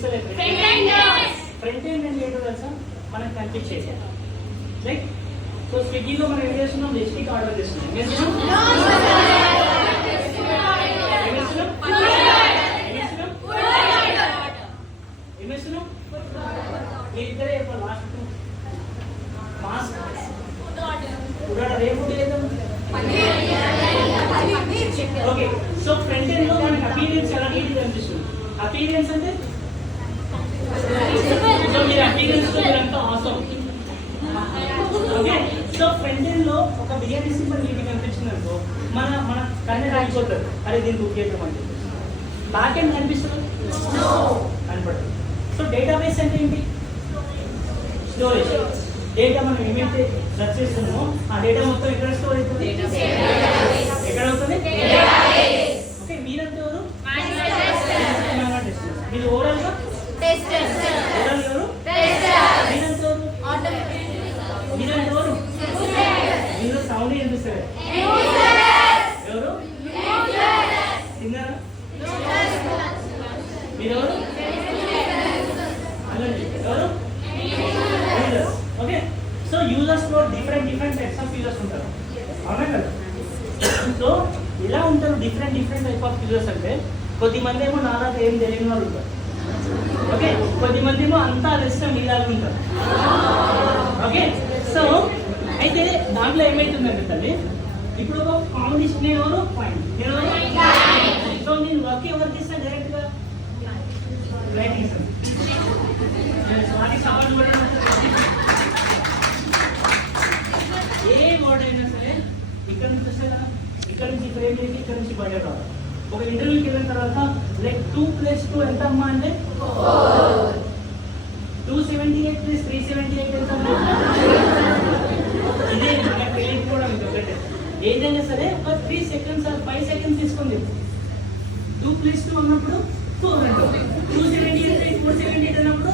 Front end అంటే ఏంటో తెలుసా, మనకు కనిపించేది. రైట్. సో స్విగ్గీలో మనం ఏం చేస్తున్నాం, లిప్స్టిక్ ఆర్డర్ చేస్తున్నాం. ఇద్దరే last mask okay. So front end లో మనకి అపీరియన్స్ ఎలా నీట్ అనిపిస్తుంది. అపీరియన్స్ అంటే సో మీరు అపీరియన్స్ లో మీరంతా awesome. Okay. So front end లో ఒక బిర్యానీ సింపుల్ నీట్ కనిపించింది అనుకో, మన మన కన్ను రాగిపోతారు, అరే దీన్ని బుక్ చేద్దాం అని చెప్పేసి. బ్యాక్ ఎండ్ కనిపిస్తుంది కనపడదు. సో డేటాబేస్ అంటే ఏంటి, స్టోరేజ్. డేటా మనం ఏమైతే సెర్చ్ చేస్తున్నామో ఆ డేటా మొత్తం ఎక్కడ స్టోర్ అవుతుంది, ఎక్కడ అవుతుంది. ఓకే. మీరంతా ఎవరు, మీరు ఓవరాల్ గా ఓవరాల్ ఎవరు, మీరంతా ఎవరు, మీరు సౌండ్ ఏం చూస్తారు ఎవరు, తిన్నారా మీరు ఎవరు, ఎవరు. ఓకే. సో యూజర్స్ లో డిఫరెంట్ టైప్స్ ఆఫ్ యూజర్స్ ఉంటారు, అవునా కదా. సో ఎలా ఉంటారు డిఫరెంట్ టైప్ ఆఫ్ యూజర్స్ అంటే, కొద్దిమంది ఏమో నాలాగా ఏం తెలియని వాళ్ళు ఉంటారు. ఓకే. కొద్దిమంది ఏమో అంతా ఇష్టం మీలాగా ఉంటారు. ఓకే. సో అయితే దాంట్లో ఏమైతుందంటే తల్లి, ఇప్పుడు ఒక కాంబినేషన్ ఎవరు పాయింట్, సో నేను వర్క్ ఎవరికి ఇస్తాను, డైరెక్ట్ గా రైటింగ్ ఇస్తాను. ఏ వర్డ్ అయినా సరే ఇక్కడ నుంచి వస్తే ఇక్కడ నుంచి ఇక్కడ ఏం లేదు, ఇక్కడ నుంచి బయట రావాలి. ఒక ఇంటర్వ్యూకి వెళ్ళిన తర్వాత లైక్ 2+2 ఎంత అమ్మా అంటే 278 + 378 ఎంత అమ్మా. ఇదే మనకు తెలియకపోవడం ఒకటే. ఏదైనా సరే ఒక 3 seconds or 5 seconds తీసుకుంది. 2+2 అన్నప్పుడు 4 అంటాం, 278 478 అన్నప్పుడు